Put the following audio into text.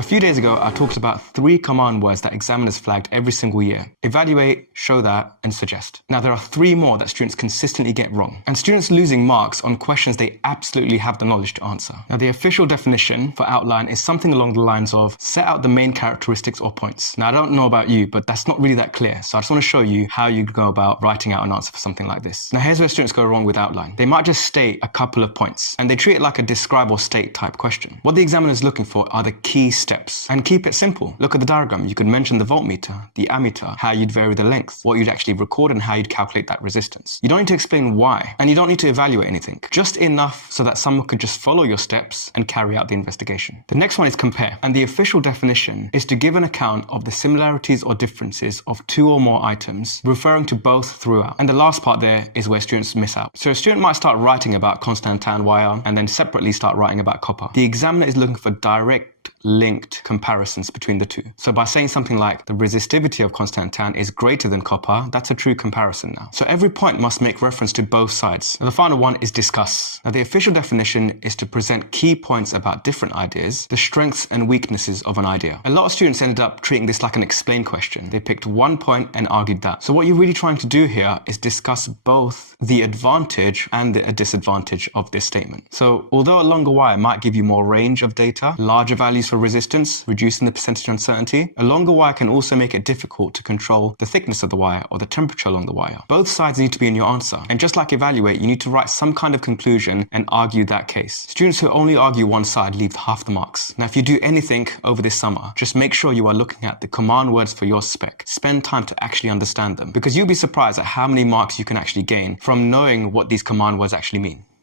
A few days ago, I talked about 3 command words that examiners flagged every single year: evaluate, show that, and suggest. Now, there are 3 more that students consistently get wrong, and students losing marks on questions they absolutely have the knowledge to answer. Now, the official definition for outline is something along the lines of set out the main characteristics or points. Now, I don't know about you, but that's not really that clear, so I just want to show you how you go about writing out an answer for something like this. Now, here's where students go wrong with outline. They might just state a couple of points, and they treat it like a describe or state type question. What the examiner is looking for are the key steps, and keep it simple. Look at the diagram. You could mention the voltmeter, the ammeter, how you'd vary the length, what you'd actually record, and how you'd calculate that resistance. You don't need to explain why, and you don't need to evaluate anything. Just enough so that someone could just follow your steps and carry out the investigation. The next one is compare, and the official definition is to give an account of the similarities or differences of 2 or more items, referring to both throughout. And the last part there is where students miss out. So a student might start writing about Constantan wire and then separately start writing about copper. The examiner is looking for direct linked comparisons between the 2. So by saying something like the resistivity of Constantan is greater than copper, that's a true comparison now. So every point must make reference to both sides. And the final one is discuss. Now the official definition is to present key points about different ideas, the strengths and weaknesses of an idea. A lot of students ended up treating this like an explain question. They picked one point and argued that. So what you're really trying to do here is discuss both the advantage and the disadvantage of this statement. So although a longer wire might give you more range of data, larger values for resistance, reducing the percentage uncertainty, a longer wire can also make it difficult to control the thickness of the wire or the temperature along the wire. Both sides need to be in your answer. And just like evaluate, you need to write some kind of conclusion and argue that case. Students who only argue one side leave half the marks. Now, if you do anything over this summer, just make sure you are looking at the command words for your spec. Spend time to actually understand them, because you'll be surprised at how many marks you can actually gain from knowing what these command words actually mean.